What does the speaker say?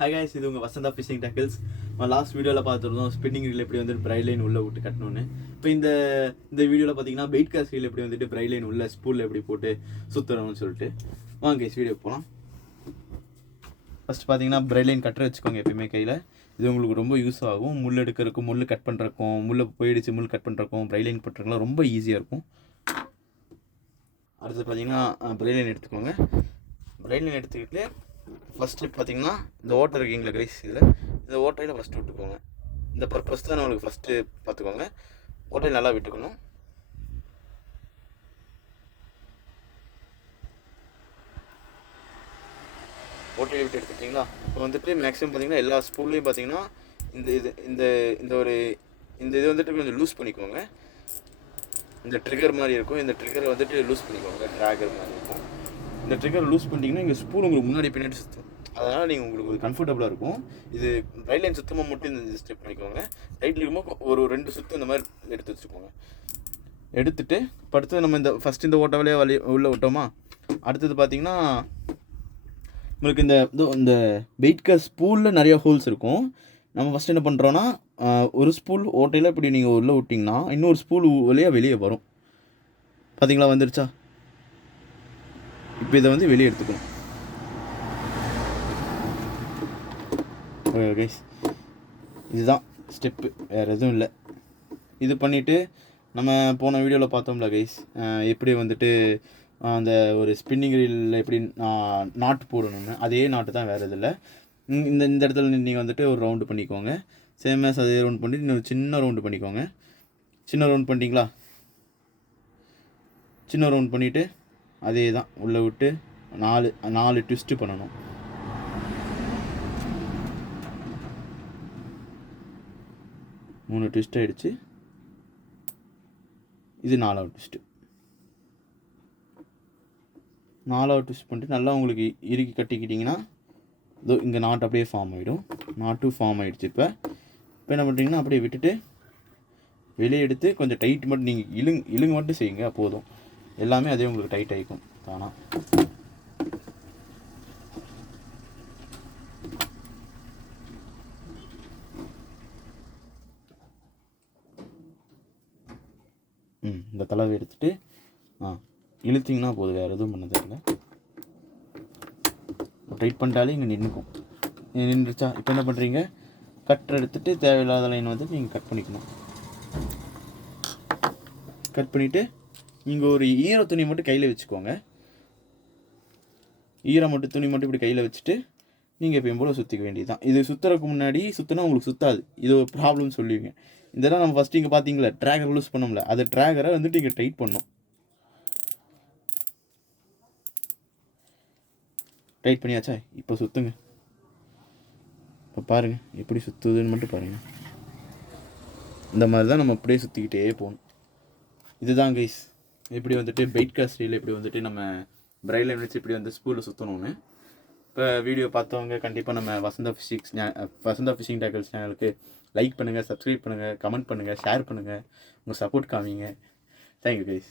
Hi guys, இது உங்கள் Vasantha phishing tackles. Last வீடியோவில் பார்த்துருந்தோம் ஸ்பின்னிங் ரீல் எப்படி வந்துட்டு பிரைட் லைன் உள்ளே விட்டு கட்டணுன்னு. இப்போ இந்த வீடியோவில் பார்த்தீங்கன்னா பெயிட் காஸ்ட் ரீல் எப்படி வந்துட்டு பிரைட் லைன் உள்ள ஸ்பூலில் எப்படி போட்டு சுற்றுறோம்னு சொல்லிட்டு வாங்க கைஸ் வீடியோ போகலாம். ஃபஸ்ட் பார்த்தீங்கன்னா பிரைட் லைன் கட்டுற வச்சுக்கோங்க எப்பயுமே கையில். இது உங்களுக்கு ரொம்ப யூஸ் ஆகும். முள் எடுக்கிறதுக்கும் முள் கட் பண்ணுறக்கும் முள்ளை போயிடுச்சு முள் கட் பண்ணுறக்கும் பிரைட் லைன் பண்ணுறதுக்குலாம் ரொம்ப ஈஸியாக இருக்கும். அடுத்து பார்த்தீங்கன்னா பிரைட் லைன் எடுத்துக்கோங்க. பிரைட் லைன் எடுத்துக்கிட்டு ஃபஸ்ட்டு பார்த்தீங்கன்னா இந்த ஓட்டை இருக்கீங்களா கைஸ், இதில் இந்த ஓட்டையில் ஃபஸ்ட்டு விட்டுக்கோங்க. இந்த பர்பஸ் தான் நம்மளுக்கு ஃபஸ்ட்டு பார்த்துக்கோங்க. ஓட்டையில் நல்லா விட்டுக்கணும். ஓட்டையில் விட்டு எடுத்துக்கிட்டிங்களா. இப்போ வந்துட்டு மேக்ஸிமம் பார்த்தீங்கன்னா எல்லா ஸ்பூல்லையும் பார்த்தீங்கன்னா இந்த இது வந்துட்டு கொஞ்சம் லூஸ் பண்ணிக்கோங்க. இந்த ட்ரிகர் மாதிரி இருக்கும். இந்த ட்ரிகரை வந்துட்டு லூஸ் பண்ணிக்கோங்க. ட்ராகர் மாதிரி இருக்கும். இந்த ட்ரிகர் லூஸ் பண்ணிட்டீங்கன்னா இங்கே ஸ்பூன் உங்களுக்கு முன்னாடி பின்னாடி சுற்றும். அதனால் நீங்கள் உங்களுக்கு ஒரு கம்ஃபர்டபுளாக இருக்கும். இது ரைட் லைன் சுத்தமாக மட்டும் இந்த ஸ்டெப் பண்ணிக்கோங்க. ரைட்டில் இருக்கும்போது ஒரு 2 சுற்று இந்த மாதிரி எடுத்து வச்சுக்கோங்க. எடுத்துகிட்டு அடுத்தது நம்ம ஃபஸ்ட்டு இந்த ஓட்டவிலே உள்ளே விட்டோமா. அடுத்தது பார்த்தீங்கன்னா உங்களுக்கு இந்த வெயிட் காஸ்ட் ஸ்பூலில் நிறையா ஹோல்ஸ் இருக்கும். நம்ம ஃபஸ்ட்டு என்ன பண்ணுறோன்னா ஒரு ஸ்பூல் ஓட்டையில் இப்படி நீங்கள் உள்ளே விட்டிங்கன்னா இன்னொரு ஸ்பூல் வழியாக வெளியே வரும். பார்த்தீங்களா, வந்துருச்சா. இப்போ இதை வந்து வெளியே எடுத்துக்கணும். ஓகே கைஸ், இதுதான் ஸ்டெப்பு, வேறு எதுவும் இல்லை. இது பண்ணிவிட்டு நம்ம போன வீடியோவில் பார்த்தோம்ல கைஸ், எப்படி வந்துட்டு அந்த ஒரு ஸ்பின்னிங் ரீலில் எப்படி நாட்டு போடணும்னு, அதே நாட்டு தான், வேறு எதுவும் இல்லை. இந்த இடத்துல நீங்கள் வந்துட்டு ஒரு ரவுண்டு பண்ணிக்கோங்க. சேம் மேஸ் அதே ரவுண்ட் பண்ணிவிட்டு இன்னொரு சின்ன ரவுண்டு பண்ணிக்கோங்க. சின்ன ரவுண்ட் பண்ணிட்டீங்களா. சின்ன ரவுண்ட் பண்ணிவிட்டு அதே தான் உள்ளே விட்டு 4 ட்விஸ்ட்டு பண்ணணும். 3 ட்விஸ்ட் ஆகிடுச்சு. இது 4வது ட்விஸ்ட்டு. 4வது ட்விஸ்ட் பண்ணிட்டு நல்லா உங்களுக்கு இறுக்கி கட்டிக்கிட்டிங்கன்னா இதோ இங்கே நாட்டு அப்படியே ஃபார்ம் ஆகிடும். நாட்டும் ஃபார்ம் ஆகிடுச்சு. இப்போ என்ன பண்ணுறீங்கன்னா அப்படியே விட்டுட்டு வெளியே எடுத்து கொஞ்சம் டைட் மட்டும் நீங்கள் இழுங்க மட்டும் செய்யுங்க, போதும். எல்லாமே அதே உங்களுக்கு டைட் ஆகிக்கும் தானா. இந்த தளவை எடுத்துகிட்டு இழுத்திங்கன்னா போதும், வேறு எதுவும் பண்ண தேவையில்லை. டைட் பண்ணிட்டாலே இங்கே நின்றுச்சா. இப்போ என்ன பண்ணுறீங்க, கட்டர் எடுத்துகிட்டு தேவையில்லாத லைன் வந்து நீங்கள் கட் பண்ணிக்கணும். கட் பண்ணிவிட்டு நீங்கள் ஒரு ஈர துணி மட்டும் கையில் வச்சுக்கோங்க. துணி மட்டும் இப்படி கையில் வச்சுட்டு நீங்கள் எப்பயும் போல் சுற்றிக்க வேண்டியது தான். இது சுற்றுறதுக்கு முன்னாடி சுற்றினா உங்களுக்கு சுற்றாது, இது ஒரு ப்ராப்ளம் சொல்லுவீங்க. இதெல்லாம் நம்ம ஃபஸ்ட்டு இங்கே பார்த்தீங்களா ட்ராகர் லூஸ் பண்ணோம்ல, அது ட்ராகரை வந்துட்டு இங்கே டைட் பண்ணோம். டைட் பண்ணியாச்சா. இப்போ சுற்றுங்க. இப்போ பாருங்கள் எப்படி சுற்றுதுன்னு மட்டும் பாருங்கள். இந்த மாதிரி தான் நம்ம அப்படியே சுற்றிக்கிட்டே போகணும். இதுதான் கைஸ் எப்படி வந்துட்டு பெயிட் காஸ்ட் ரீல் எப்படி வந்துட்டு நம்ம பிரைட் லைன் வச்சு இப்படி வந்து ஸ்பூலில் சுற்றணும்னு. இப்போ வீடியோ பார்த்தவங்க கண்டிப்பாக நம்ம வசந்தா ஃபிஷிங் டேக்கிள்ஸ் சேனலுக்கு லைக் பண்ணுங்கள், சப்ஸ்கிரைப் பண்ணுங்கள், கமெண்ட் பண்ணுங்கள், ஷேர் பண்ணுங்கள், உங்கள் சப்போர்ட் காமிங்க. Thank you guys.